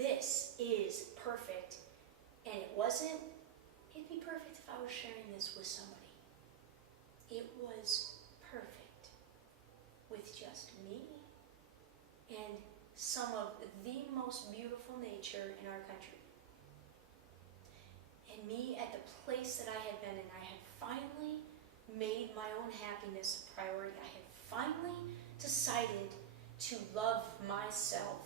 this is perfect. And it wasn't, it'd be perfect if I was sharing this with somebody. It was perfect with just me and some of the most beautiful nature in our country. And me at the place that I had been in, I had finally made my own happiness a priority. I had finally decided to love myself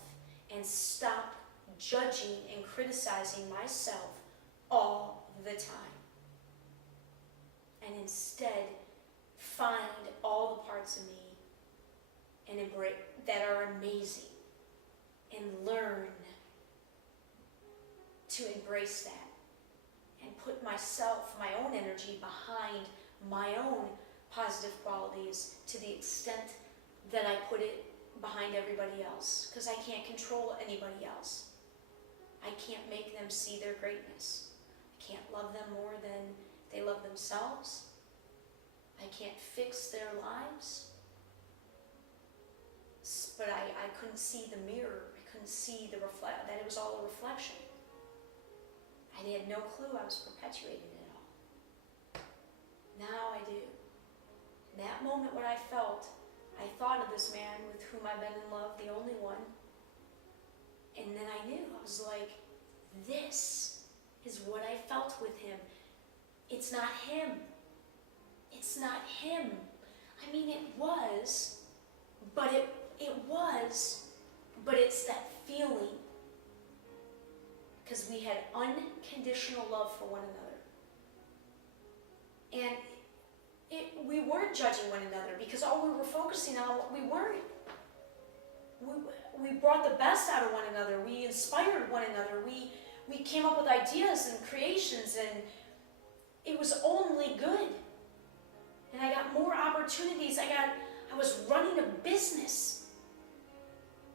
and stop judging and criticizing myself all the time. And instead, find all the parts of me and embrace that are amazing and learn to embrace that and put myself, my own energy behind my own positive qualities to the extent that I put it behind everybody else, because I can't control anybody else. I can't make them see their greatness. I can't love them more than they love themselves. I can't fix their lives. But I couldn't see the mirror. I couldn't see that it was all a reflection. I had no clue I was perpetuating it all. Now I do. In that moment when I felt, I thought of this man with whom I've been in love, the only one. And then I knew, I was like, this is what I felt with him. It's not him. It's not him. I mean, it was, but it's that feeling. Because we had unconditional love for one another. And we weren't judging one another, because all we were focusing on, we weren't. We brought the best out of one another. We inspired one another. We came up with ideas and creations, and it was only good. And I got more opportunities. I was running a business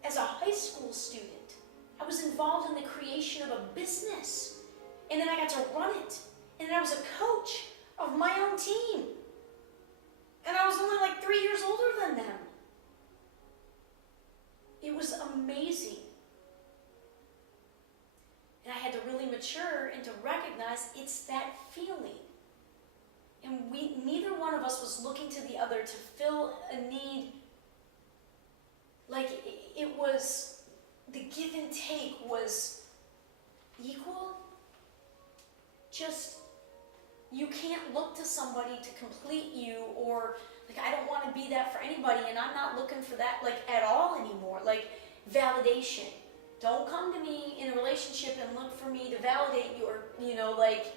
as a high school student. I was involved in the creation of a business. And then I got to run it. And then I was a coach of my own team. And I was only like 3 years older than them. It was amazing. And I had to really mature and to recognize it's that feeling. And neither one of us was looking to the other to fill a need. Like it was, the give and take was equal. Just, you can't look to somebody to complete you, or like, I don't want to be that for anybody, and I'm not looking for that like at all anymore. Like validation. Don't come to me in a relationship and look for me to validate you, or like,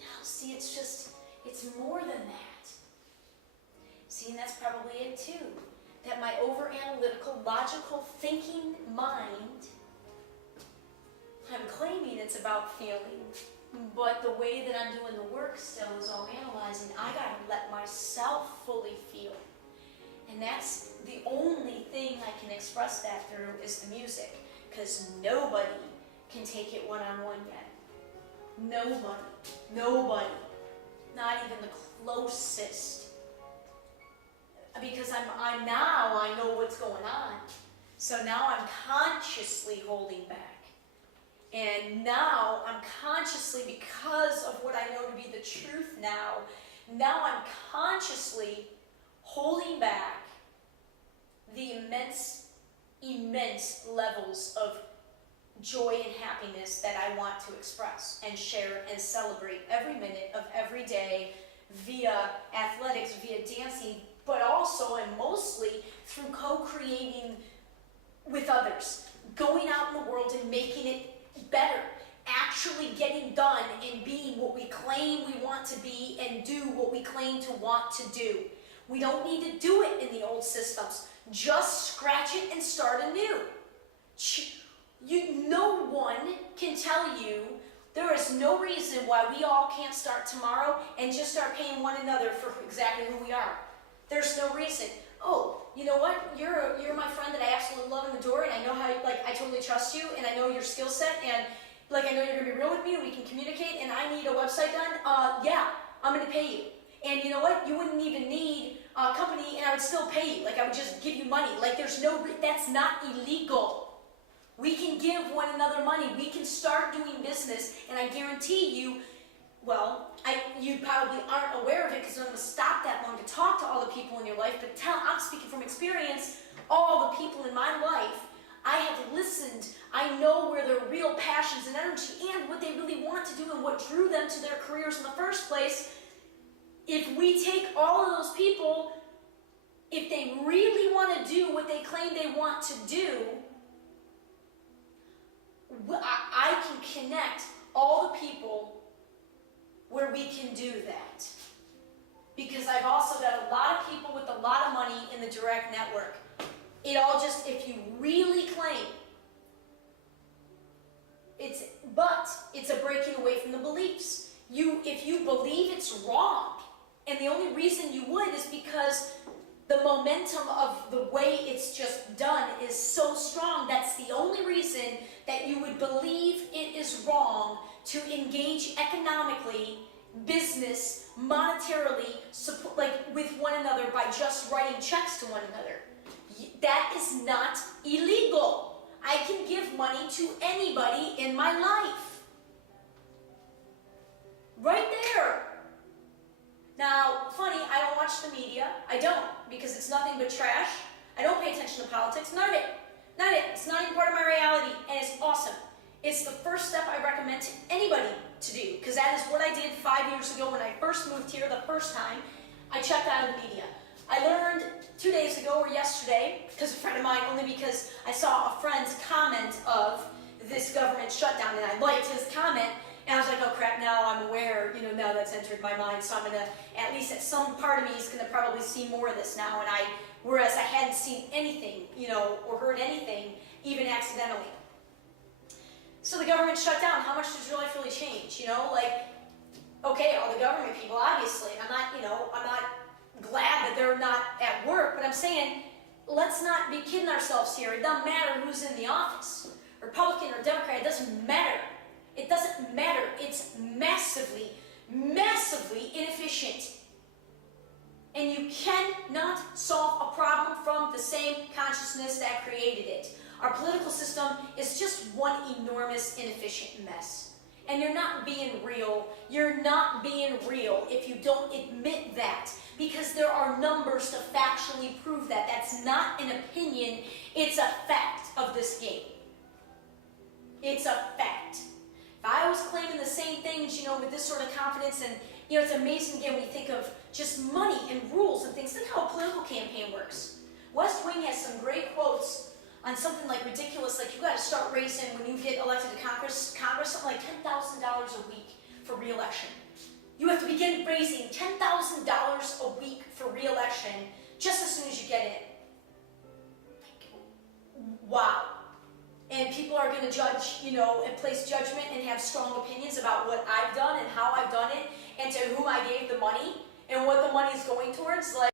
no, see, it's more than that. See, and that's probably it too. That my over-analytical, logical thinking mind, I'm claiming it's about feeling, but the way that I'm doing the work still is all analyzing. I gotta let myself fully feel. And that's the only thing I can express that through is the music, because nobody can take it one-on-one yet. Nobody. Not even the closest. Because I'm now, I know what's going on. So now I'm consciously holding back. And now I'm consciously, because of what I know to be the truth now I'm consciously holding back the immense levels of joy and happiness that I want to express and share and celebrate every minute of every day via athletics, via dancing, but also and mostly through co-creating with others, going out in the world and making it better, actually getting done and being what we claim we want to be and do what we claim to want to do. We don't need to do it in the old systems. Just scratch it and start anew. No one can tell you, there is no reason why we all can't start tomorrow and just start paying one another for exactly who we are. There's no reason. Oh, you know what? You're my friend that I absolutely love and adore, and I know how, like, I totally trust you, and I know your skill set, and like, I know you're gonna be real with me, and we can communicate, and I need a website done. Yeah, I'm gonna pay you. And you know what? You wouldn't even need a company, and I would still pay you. Like, I would just give you money. Like, that's not illegal. We can give one another money. We can start doing business, and I guarantee you, well, you probably aren't aware of it because it doesn't stop that long to talk to all the people in your life, but I'm speaking from experience. All the people in my life, I have listened. I know where their real passions and energy and what they really want to do and what drew them to their careers in the first place. If we take all of those people, if they really want to do what they claim they want to do, I can connect all the people where we can do that. Because I've also got a lot of people with a lot of money in the direct network. It all just, if you really claim, it's a breaking away from the beliefs. If you believe it's wrong, and the only reason you would is because the momentum of the way it's just done is so strong. That's the only reason that you would believe it is wrong to engage economically, business, monetarily, support, like with one another by just writing checks to one another. That is not illegal. I can give money to anybody in my life. Right there. Now, funny, I don't watch the media. I don't, because it's nothing but trash. I don't pay attention to politics. None of it. Not it. It's not even part of my reality, and it's awesome. It's the first step I recommend to anybody to do, because that is what I did 5 years ago when I first moved here the first time. I checked out of the media. I learned 2 days ago or yesterday, because a friend of mine, only because I saw a friend's comment of this government shutdown, and I liked his comment, and I was like, oh crap, now I'm aware, now that's entered my mind, so I'm going to, at least at some part of me is going to probably see more of this now, whereas I hadn't seen anything, or heard anything, even accidentally. So the government shut down. How much does your life really change? Okay, all the government people, obviously, I'm not glad that they're not at work, but I'm saying, let's not be kidding ourselves here. It doesn't matter who's in the office, Republican or Democrat, it doesn't matter. It doesn't matter. It's massively, massively inefficient. And you cannot solve a problem from the same consciousness that created it. Our political system is just one enormous inefficient mess. And you're not being real. You're not being real if you don't admit that. Because there are numbers to factually prove that. That's not an opinion. It's a fact of this game. It's a fact. If I was claiming the same things, with this sort of confidence, and, it's amazing again when you think of just money and rules and things. Think how a political campaign works. West Wing has some great quotes on something like ridiculous, like you got to start raising when you get elected to Congress something like $10,000 a week for re-election. You have to begin raising $10,000 a week for re-election just as soon as you get in. Wow. And people are going to judge, and place judgment and have strong opinions about what I've done and how I've done it and to whom I gave the money and what the money is going towards.